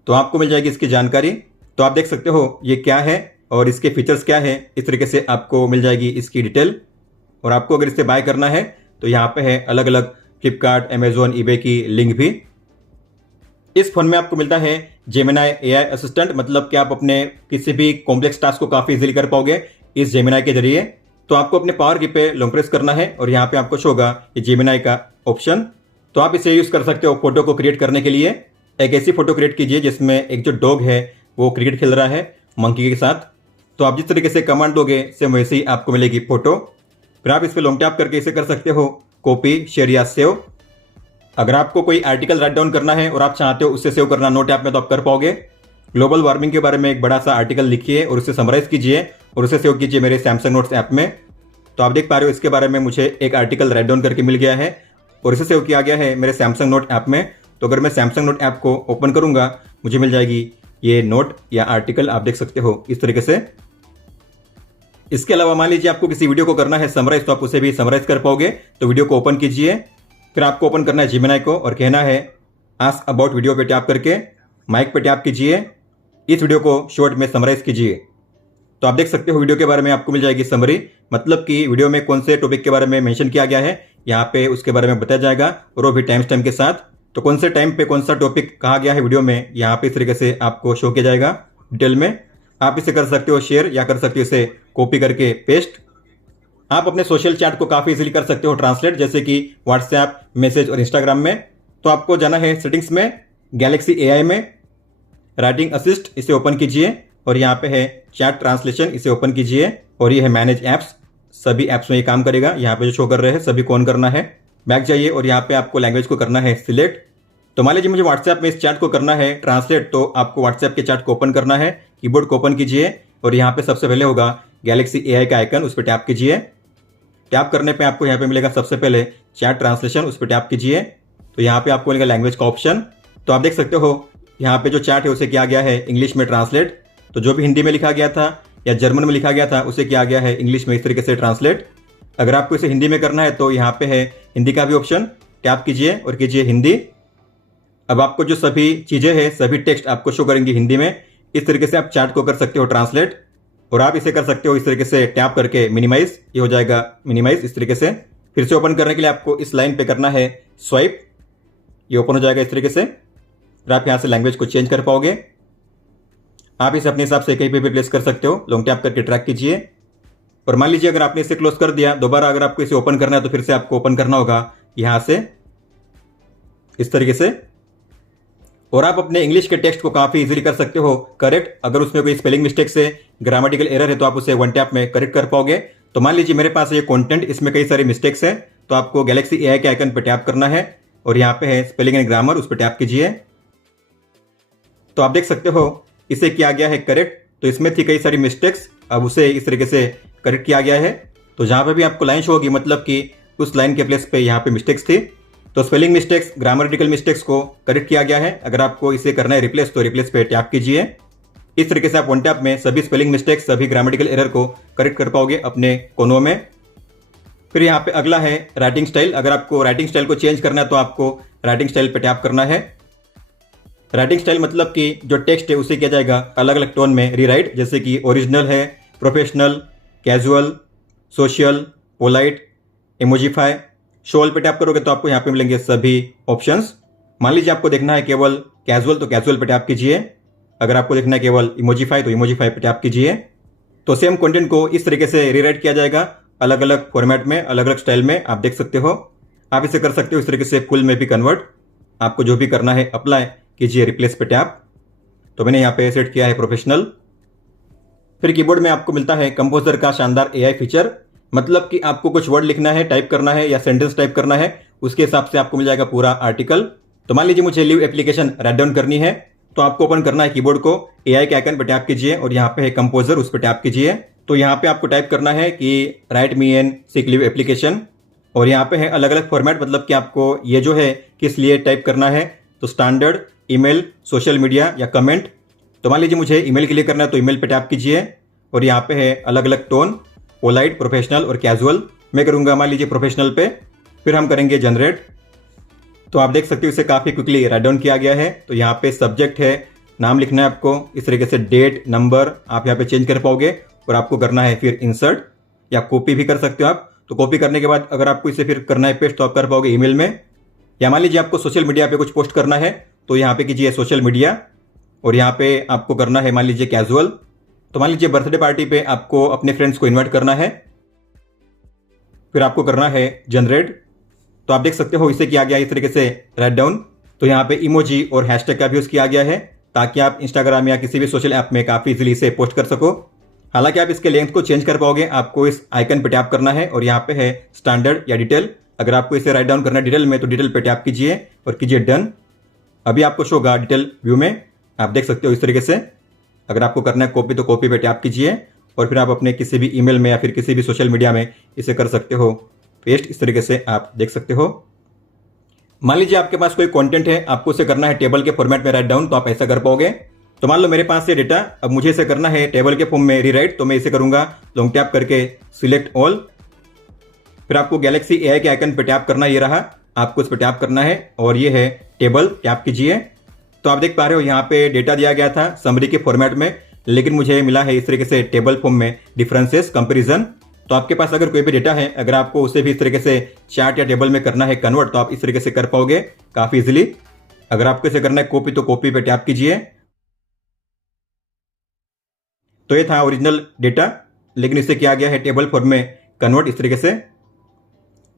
तो आपको मिल जाएगी इसकी जानकारी। तो आप देख सकते हो ये क्या है और इसके फीचर्स क्या है, इस तरीके से आपको मिल जाएगी इसकी डिटेल। और आपको अगर इसे बाय करना है तो यहाँ पे है अलग अलग फ्लिपकार्ट, अमेजोन, ईबे की लिंक भी। इस फोन में आपको मिलता है जेमिनाई एआई असिस्टेंट, मतलब कि आप अपने किसी भी कॉम्प्लेक्स टास्क को काफी इजीली कर पाओगे इस जेमिनाई के जरिए। तो आपको अपने पावर की पे लॉन्ग प्रेस करना है और यहाँ पे आपको शो होगा ये जेमिनाई का ऑप्शन। तो आप इसे यूज कर सकते हो फोटो को क्रिएट करने के लिए। एक ऐसी फोटो क्रिएट कीजिए जिसमें एक जो डॉग है वो क्रिकेट खेल रहा है मंकी के साथ। तो आप जिस तरीके से कमांड दोगे सेम वैसे ही आपको मिलेगी फोटो। फिर आप इस पर लॉन्ग टैप करके इसे कर सकते हो कॉपी, शेयर या सेव। अगर आपको कोई आर्टिकल राइट डाउन करना है और आप चाहते हो उससे सेव करना नोट ऐप में तो आप कर पाओगे। ग्लोबल वार्मिंग के बारे में एक बड़ा सा आर्टिकल लिखिए और उसे समराइज कीजिए और उसे सेव कीजिए मेरे सैमसंग नोट्स ऐप में। तो आप देख पा रहे हो इसके बारे में मुझे एक आर्टिकल राइट डाउन करके मिल गया है और इसे सेव किया गया है मेरे सैमसंग नोट ऐप में। तो अगर मैं सैमसंग नोट ऐप को ओपन करूंगा मुझे मिल जाएगी ये नोट या आर्टिकल, आप देख सकते हो इस तरीके से। इसके अलावा मान लीजिए आपको किसी वीडियो को करना है समराइज, तो आप उसे भी समराइज कर पाओगे। तो वीडियो को ओपन कीजिए, फिर आपको ओपन करना है जेमिनाई को और कहना है आस्क अबाउट वीडियो पे टैप करके माइक पे टैप कीजिए, इस वीडियो को शॉर्ट में समराइज कीजिए। तो आप देख सकते हो वीडियो के बारे में आपको मिल जाएगी समरी, मतलब कि वीडियो में कौन से टॉपिक के बारे में मेंशन किया गया है यहाँ पे उसके बारे में बताया जाएगा और वो भी टाइम स्टैम्प के साथ। तो कौन से टाइम पे कौन सा टॉपिक कहा गया है वीडियो में यहाँ पे इस तरीके से आपको शो किया जाएगा डिटेल में। आप इसे कर सकते हो शेयर या कर सकते हो इसे कॉपी करके पेस्ट। आप अपने सोशल चैट को काफी इजीली कर सकते हो ट्रांसलेट, जैसे कि व्हाट्सएप, मैसेज और इंस्टाग्राम में। तो आपको जाना है सेटिंग्स में, गैलेक्सी एआई में, राइटिंग असिस्ट, इसे ओपन कीजिए और यहाँ पे है चैट ट्रांसलेशन, इसे ओपन कीजिए और ये है मैनेज ऐप्स, सभी ऐप्स में ये काम करेगा। यहाँ पे जो शो कर रहे हैं सभी को ऑन करना है। बैक जाइए और यहाँ पे आपको लैंग्वेज को करना है सिलेक्ट। तो मान लीजिए मुझे व्हाट्सएप में इस चैट को करना है ट्रांसलेट, तो आपको व्हाट्सएप के चैट को ओपन करना है, कीबोर्ड को ओपन कीजिए और यहाँ पे सबसे पहले होगा गैलेक्सी एआई का आइकन, उस पर टैप कीजिए। टैप करने पे आपको यहाँ पे मिलेगा सबसे पहले चैट ट्रांसलेशन, उस पर टैप कीजिए। तो यहाँ पे आपको मिलेगा लैंग्वेज का ऑप्शन। तो आप देख सकते हो यहाँ पे जो चैट है उसे किया गया है इंग्लिश में ट्रांसलेट। तो जो भी हिंदी में लिखा गया था या जर्मन में लिखा गया था उसे किया गया है इंग्लिश में इस तरीके से ट्रांसलेट। अगर आपको इसे हिंदी में करना है तो यहाँ पे है हिंदी का भी ऑप्शन, टैप कीजिए और कीजिए हिंदी। अब आपको जो सभी चीज़ें हैं, सभी टेक्स्ट आपको शो करेंगी हिंदी में। इस तरीके से आप चैट को कर सकते हो ट्रांसलेट, और आप इसे कर सकते हो इस तरीके से टैप करके मिनिमाइज, ये हो जाएगा मिनिमाइज इस तरीके से। फिर से ओपन करने के लिए आपको इस लाइन पे करना है स्वाइप, ये ओपन हो जाएगा इस तरीके से। फिर आप यहाँ से लैंग्वेज को चेंज कर पाओगे। आप इसे अपने हिसाब से कहीं पे भी प्लेस कर सकते हो। लॉन्ग टैप करके ट्रैक कीजिए, और मान लीजिए अगर आपने इसे क्लोज कर दिया, दोबारा अगर आपको इसे ओपन करना है तो फिर से आपको ओपन करना होगा यहाँ से इस तरीके से। और आप अपने इंग्लिश के टेक्स्ट को काफ़ी इजीली कर सकते हो करेक्ट। अगर उसमें कोई स्पेलिंग मिस्टेक से ग्रामेटिकल एरर है तो आप उसे वन टैप में करेक्ट कर पाओगे। तो मान लीजिए मेरे पास ये कंटेंट, इसमें कई सारे मिस्टेक्स हैं, तो आपको गैलेक्सी एआई के आइकन पर टैप करना है और यहाँ पे है स्पेलिंग एंड ग्रामर, उस पर टैप कीजिए। तो आप देख सकते हो इसे किया गया है करेक्ट। तो इसमें थी कई सारी मिस्टेक्स, अब उसे इस तरीके से करेक्ट किया गया है। तो जहाँ पे भी आपको लाइन शो होगी, मतलब कि उस लाइन के प्लेस पे यहाँ पे मिस्टेक्स थी, तो स्पेलिंग मिस्टेक्स, ग्रामेटिकल मिस्टेक्स को करेक्ट किया गया है। अगर आपको इसे करना है रिप्लेस, तो रिप्लेस पे टैप कीजिए। इस तरीके से आप वन टैप में सभी स्पेलिंग मिस्टेक्स, सभी ग्रामेटिकल एरर को करेक्ट कर पाओगे अपने कोनों में। फिर यहाँ पे अगला है राइटिंग स्टाइल। अगर आपको राइटिंग स्टाइल को चेंज करना है तो आपको राइटिंग स्टाइल पे टैप करना है। राइटिंग स्टाइल मतलब कि जो टेक्स्ट है उसे किया जाएगा अलग अलग टोन में रीराइट, जैसे कि ओरिजिनल है, प्रोफेशनल, कैजुअल, सोशल, पोलाइट, इमोजीफाई। शोल पे टैप करोगे तो आपको यहाँ पे मिलेंगे सभी ऑप्शंस। मान लीजिए आपको देखना है केवल कैजुअल, तो कैजुअल पे टैप कीजिए। अगर आपको देखना है केवल इमोजीफाई, तो इमोजीफाई पे टैप कीजिए। तो सेम कंटेंट को इस तरीके से रीराइट किया जाएगा अलग अलग फॉर्मेट में, अलग अलग स्टाइल में, आप देख सकते हो। आप इसे कर सकते हो इस तरीके से फुल में भी कन्वर्ट। आपको जो भी करना है अप्लाई कीजिए रिप्लेस पे टैप। तो मैंने यहाँ पे सेट किया है प्रोफेशनल। फिर कीबोर्ड में आपको मिलता है कंपोजर का शानदार एआई फीचर, मतलब कि आपको कुछ वर्ड लिखना है, टाइप करना है या सेंटेंस टाइप करना है, उसके हिसाब से आपको मिल जाएगा पूरा आर्टिकल। तो मान लीजिए मुझे लीव एप्लीकेशन राइट डाउन करनी है, तो आपको ओपन करना है कीबोर्ड को, एआई के आइकन पर टैप कीजिए और यहाँ पे है कंपोजर, उस पर टैप कीजिए। तो यहाँ पे आपको टाइप करना है कि write me an sick leave application, और यहाँ पे है अलग अलग फॉर्मेट, मतलब कि आपको ये जो है किस लिए टाइप करना है। तो स्टैंडर्ड, ईमेल, सोशल मीडिया या कमेंट। तो मान लीजिए मुझे ईमेल के लिए करना है, तो ईमेल पे टैप कीजिए और यहाँ पे है अलग अलग टोन, पोलाइट, प्रोफेशनल और कैजुअल। मैं करूँगा मान लीजिए प्रोफेशनल पे। फिर हम करेंगे जनरेट। तो आप देख सकते हो इसे काफ़ी क्विकली राइट डाउन किया गया है। तो यहाँ पे सब्जेक्ट है, नाम लिखना है आपको, इस तरीके से डेट, नंबर आप यहाँ पे चेंज कर पाओगे। और आपको करना है फिर इंसर्ट या कॉपी भी कर सकते हो आप। तो कॉपी करने के बाद अगर आपको इसे फिर करना है पेस्ट, तो आप कर पाओगे ईमेल में। या मान लीजिए आपको सोशल मीडिया पे कुछ पोस्ट करना है, तो यहाँ पे कीजिए सोशल मीडिया, और यहाँ पे आपको करना है मान लीजिए कैजुअल। तो मान लीजिए बर्थडे पार्टी पे आपको अपने फ्रेंड्स को इनवाइट करना है, फिर आपको करना है जनरेट। तो आप देख सकते हो इसे किया गया इस तरीके से राइट डाउन। तो यहाँ पे इमोजी और हैशटैग का भी यूज़ किया गया है, ताकि आप इंस्टाग्राम या किसी भी सोशल ऐप में काफ़ी इजीली इसे पोस्ट कर सको। हालांकि आप इसके लेंथ को चेंज कर पाओगे, आपको इस आइकन पे टैप करना है और यहाँ पे है स्टैंडर्ड या डिटेल। अगर आपको इसे राइट डाउन करना है डिटेल में, तो डिटेल पे टैप कीजिए और कीजिए डन। अभी आपको शो होगा डिटेल व्यू में, आप देख सकते हो इस तरीके से। अगर आपको करना है कॉपी, तो कॉपी पे टैप कीजिए और फिर आप अपने किसी भी ईमेल में या फिर किसी भी सोशल मीडिया में इसे कर सकते हो पेस्ट, इस तरीके से आप देख सकते हो। मान लीजिए आपके पास कोई कंटेंट है, आपको इसे करना है टेबल के फॉर्मेट में राइट डाउन, तो आप ऐसा कर पाओगे। तो मान लो मेरे पास ये डेटा, अब मुझे इसे करना है टेबल के फॉर्म में रीराइट। तो मैं इसे करूंगा लॉन्ग टैप करके सिलेक्ट ऑल। फिर आपको गैलेक्सी एआई के आइकन पर टैप करना, ये रहा, आपको इस पर टैप करना है और ये है टेबल, टैप कीजिए। तो आप देख पा रहे हो यहाँ पे डेटा दिया गया था समरी के फॉर्मेट में, लेकिन मुझे मिला है इस तरीके से टेबल फॉर्म में डिफरेंसेस, कंपैरिजन। तो आपके पास अगर कोई भी डेटा है, अगर आपको उसे भी इस तरीके से चार्ट या टेबल में करना है कन्वर्ट, तो आप इस तरीके से कर पाओगे काफ़ी इजीली। अगर आपको इसे करना है कॉपी, तो कॉपी पे टैप कीजिए। तो ये था ओरिजिनल डेटा, लेकिन इसे किया गया है टेबल फॉर्म में कन्वर्ट, इस तरीके से।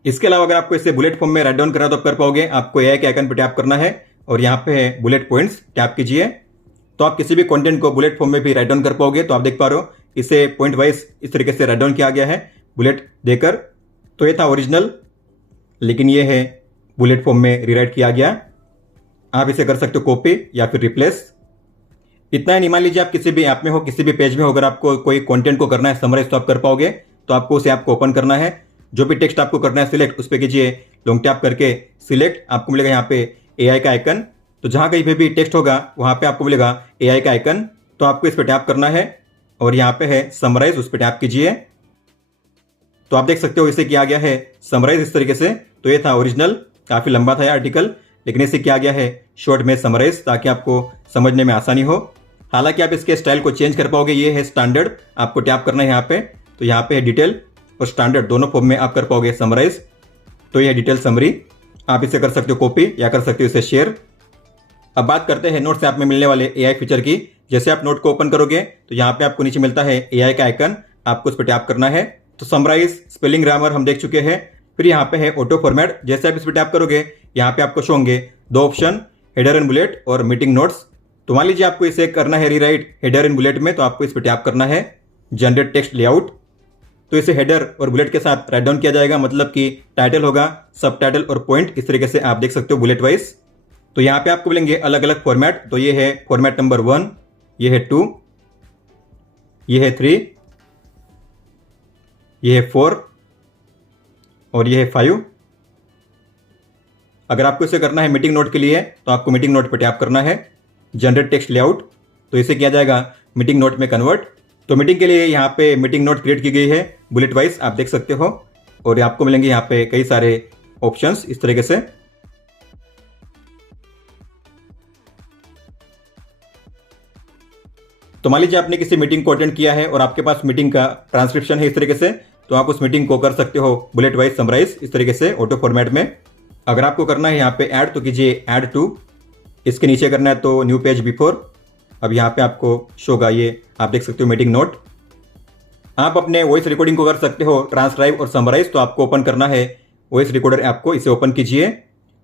इसके अलावा अगर आपको इसे बुलेट फॉर्म में राइट डाउन करना है, तो आप कर पाओगे। आपको एआई के आइकन पर टैप करना है और यहाँ पे है बुलेट पॉइंट्स, टैप कीजिए। तो आप किसी भी कंटेंट को बुलेट फॉर्म में भी राइट डाउन कर पाओगे। तो आप देख पा रहे हो इसे पॉइंट वाइज इस तरीके से राइट डाउन किया गया है बुलेट देकर। तो ये था ओरिजिनल, लेकिन ये है बुलेट फॉर्म में रीराइट किया गया। आप इसे कर सकते हो कॉपी या फिर रिप्लेस। इतना ही नहीं, मान लीजिए आप किसी भी ऐप में हो, किसी भी पेज में हो, अगर आपको कोई कंटेंट को करना है समराइज, तो आप कर पाओगे। तो आपको उसे ऐप को ओपन करना है, जो भी टेक्स्ट आपको करना है सिलेक्ट, उस पर कीजिए लॉन्ग टैप करके सिलेक्ट। आपको मिलेगा यहाँ पे एआई का आइकन। तो जहाँ कहीं पे भी टेक्स्ट होगा वहाँ पे आपको मिलेगा एआई का आइकन। तो आपको इस पर टैप करना है और यहाँ पे है समराइज, उस पर टैप कीजिए। तो आप देख सकते हो इसे किया गया है समराइज इस तरीके से। तो ये था ओरिजिनल, काफ़ी लंबा था यह आर्टिकल, लेकिन इसे किया गया है शॉर्ट में समराइज, ताकि आपको समझने में आसानी हो। हालांकि आप इसके स्टाइल को चेंज कर पाओगे। ये है स्टैंडर्ड, आपको टैप करना है यहाँ पे, तो यहाँ पे है डिटेल और स्टैंडर्ड, दोनों फॉर्म में आप कर पाओगे समराइज। तो ये है डिटेल समरी, आप इसे कर सकते हो कॉपी या कर सकते हो इसे शेयर। अब बात करते हैं नोट्स ऐप में मिलने वाले एआई फीचर की। जैसे आप नोट को ओपन करोगे तो यहाँ पे आपको नीचे मिलता है एआई का आइकन, आपको उस पर टैप करना है। तो समराइज, स्पेलिंग, ग्रामर हम देख चुके हैं। फिर यहाँ पे है ऑटो फॉर्मेट, जैसे आप इस पर टैप करोगे यहाँ पे आपको शो होंगे दो ऑप्शन, हेडर एंड बुलेट और मीटिंग नोट्स। तो मान लीजिए आपको इसे करना है रीराइट हेडर एंड बुलेट में, तो आपको इस पर टैप करना है जनरेट टेक्स्ट लेआउट। तो इसे हेडर और बुलेट के साथ राइट डाउन किया जाएगा, मतलब कि टाइटल होगा, सब टाइटल और पॉइंट, इस तरीके से आप देख सकते हो बुलेट वाइज। तो यहाँ पे आपको मिलेंगे अलग अलग फॉर्मेट। तो ये है फॉर्मेट नंबर 1, ये है 2, ये है 3, ये है 4 और ये है 5। अगर आपको इसे करना है मीटिंग नोट के लिए तो आपको मीटिंग नोट पर टैप करना है जनरेट टेक्स्ट लेआउट, तो इसे किया जाएगा मीटिंग नोट में कन्वर्ट। तो मीटिंग के लिए यहाँ पे मीटिंग नोट क्रिएट की गई है बुलेट वाइज, आप देख सकते हो। और आपको मिलेंगे यहाँ पे कई सारे ऑप्शंस इस तरीके से। तो मान लीजिए आपने किसी मीटिंग को अटेंड किया है और आपके पास मीटिंग का ट्रांसक्रिप्शन है इस तरीके से, तो आप उस मीटिंग को कर सकते हो बुलेट वाइज समराइज इस तरीके से ऑटो फॉर्मेट में। अगर आपको करना है यहाँ पे ऐड, तो कीजिए ऐड टू, इसके नीचे करना है तो न्यू पेज बिफोर। अब यहाँ पे आपको शो होगा, ये आप देख सकते हो मीटिंग नोट। आप अपने वॉइस रिकॉर्डिंग को कर सकते हो ट्रांसक्राइब और समराइज। तो आपको ओपन करना है वॉइस रिकॉर्डर ऐप को, इसे ओपन कीजिए।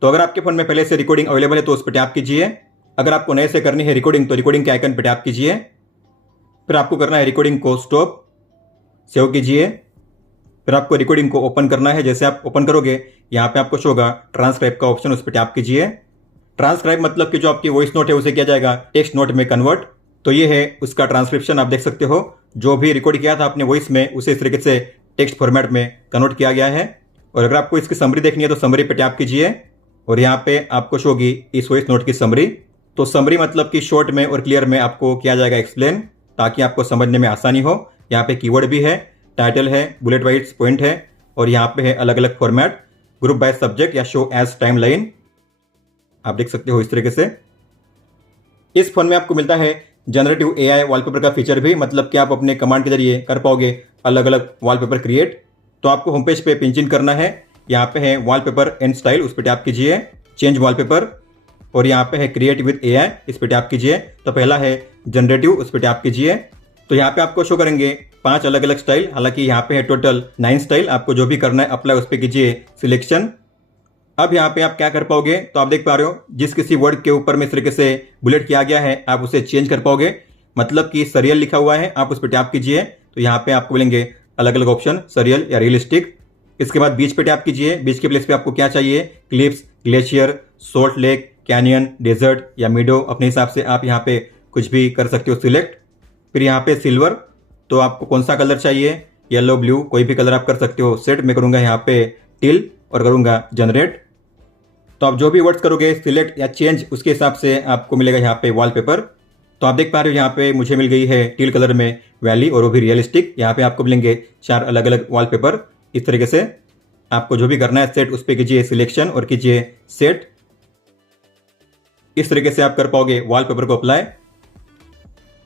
तो अगर आपके फोन में पहले से रिकॉर्डिंग अवेलेबल है तो उस पर टैप कीजिए। अगर आपको नए से करनी है रिकॉर्डिंग तो रिकॉर्डिंग के आइकन पर टैप कीजिए। फिर आपको करना है रिकॉर्डिंग को स्टॉप, सेव कीजिए। फिर आपको रिकॉर्डिंग को ओपन करना है। जैसे आप ओपन करोगे यहाँ पे आपको शो होगा ट्रांसक्राइब का ऑप्शन, उस पर टैप कीजिए। ट्रांसक्राइब मतलब कि जो आपकी वॉइस नोट है उसे किया जाएगा टेक्स्ट नोट में कन्वर्ट। तो ये है उसका ट्रांसक्रिप्शन, आप देख सकते हो जो भी रिकॉर्ड किया था आपने वॉइस में उसे इस तरीके से टेक्स्ट फॉर्मेट में कन्वर्ट किया गया है। और अगर आपको इसकी समरी देखनी है तो समरी पे टैप कीजिए और यहाँ पे आपको शो होगी इस वॉइस नोट की समरी। तो समरी मतलब कि शॉर्ट में और क्लियर में आपको किया जाएगा एक्सप्लेन, ताकि आपको समझने में आसानी हो। यहाँ पे कीवर्ड भी है, टाइटल है, बुलेट वाइज पॉइंट है और यहाँ पे है अलग अलग फॉर्मेट, ग्रुप बाय सब्जेक्ट या शो एज टाइमलाइन, आप देख सकते हो इस तरीके से। इस फोन में आपको मिलता है जनरेटिव एआई वॉलपेपर का फीचर भी, मतलब कि आप अपने कमांड के जरिए कर पाओगे अलग अलग वॉलपेपर क्रिएट। तो आपको होम पेज पे पिंच इन करना है, यहाँ पे है वॉलपेपर एंड स्टाइल, उस पर टैप कीजिए, चेंज वॉलपेपर और यहाँ पे है क्रिएट विद एआई, इस पर टैप कीजिए। तो पहला है जनरेटिव, उस पर टैप कीजिए। तो यहाँ पे आपको शो करेंगे 5 अलग अलग स्टाइल, हालांकि यहाँ पे है टोटल 9 स्टाइल। आपको जो भी करना है अप्लाई उस पर कीजिए सिलेक्शन। अब यहाँ पे आप क्या कर पाओगे, तो आप देख पा रहे हो जिस किसी वर्ड के ऊपर में इस तरीके से बुलेट किया गया है आप उसे चेंज कर पाओगे, मतलब कि सरियल लिखा हुआ है, आप उस पर टैप कीजिए। तो यहाँ पे आपको मिलेंगे अलग अलग ऑप्शन, सरियल या रियलिस्टिक। इसके बाद बीच पे टैप कीजिए, बीच के प्लेस पे आपको क्या चाहिए, clips, glacier, salt lake, canyon, desert या मीडो, अपने हिसाब से आप यहाँ पे कुछ भी कर सकते हो सिलेक्ट। फिर यहाँ पे सिल्वर, तो आपको कौन सा कलर चाहिए, येलो, ब्लू, कोई भी कलर आप कर सकते हो सेट। मैं करूँगा यहाँ पे टिल और करूँगा जनरेट। तो आप जो भी वर्ड्स करोगे सिलेक्ट या चेंज उसके हिसाब से आपको मिलेगा यहाँ पे वॉलपेपर। तो आप देख पा रहे हो यहाँ पे मुझे मिल गई है टील कलर में वैली और वो भी रियलिस्टिक। यहाँ पे आपको मिलेंगे 4 अलग अलग वॉलपेपर इस तरीके से। आपको जो भी करना है सेट उस पर कीजिए सिलेक्शन और कीजिए सेट। इस तरीके से आप कर पाओगे वॉलपेपर को अप्लाई।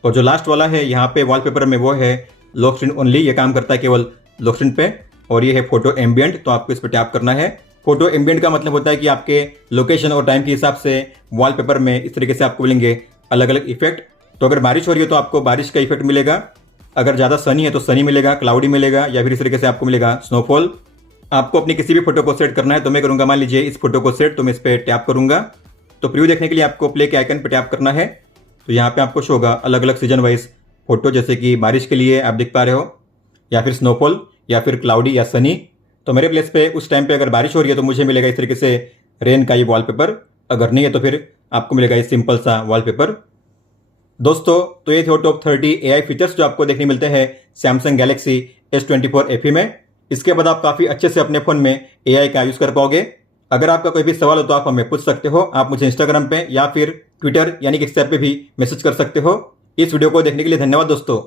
और जो लास्ट वाला है यहाँ पे वॉलपेपर में वो है लॉक स्क्रीन ओनली, ये काम करता है केवल लॉक स्क्रीन पे। और ये है फोटो एम्बियंट, तो आपको इस पर टैप करना है। फोटो एम्बियंट का मतलब होता है कि आपके लोकेशन और टाइम के हिसाब से वॉलपेपर में इस तरीके से आपको मिलेंगे अलग अलग इफेक्ट। तो अगर बारिश हो रही है तो आपको बारिश का इफेक्ट मिलेगा, अगर ज़्यादा सनी है तो सनी मिलेगा, क्लाउडी मिलेगा, या फिर इस तरीके से आपको मिलेगा स्नोफॉल। आपको अपनी किसी भी फोटो को सेट करना है तो मैं करूँगा, मान लीजिए इस फोटो को सेट, तो मैं इस पर टैप करूँगा। तो प्रीव्यू देखने के लिए आपको प्ले के आइकन पर टैप करना है। तो यहाँ पे आपको शो होगा अलग अलग सीजन वाइज फोटो, जैसे कि बारिश के लिए आप देख पा रहे हो, या फिर स्नोफॉल, या फिर क्लाउडी या सनी। तो मेरे प्लेस पे उस टाइम पे अगर बारिश हो रही है तो मुझे मिलेगा इस तरीके से रेन का ये वॉलपेपर, अगर नहीं है तो फिर आपको मिलेगा ये सिंपल सा वॉलपेपर। दोस्तों तो ये थे टॉप 30 एआई फीचर्स जो आपको देखने मिलते हैं सैमसंग गैलेक्सी S24 FE में। इसके बाद आप काफ़ी अच्छे से अपने फ़ोन में एआई का यूज़ कर पाओगे। अगर आपका कोई भी सवाल हो तो आप हमें पूछ सकते हो। आप मुझे इंस्टाग्राम पे या फिर ट्विटर यानी कि एक्स पे भी मैसेज कर सकते हो। इस वीडियो को देखने के लिए धन्यवाद दोस्तों।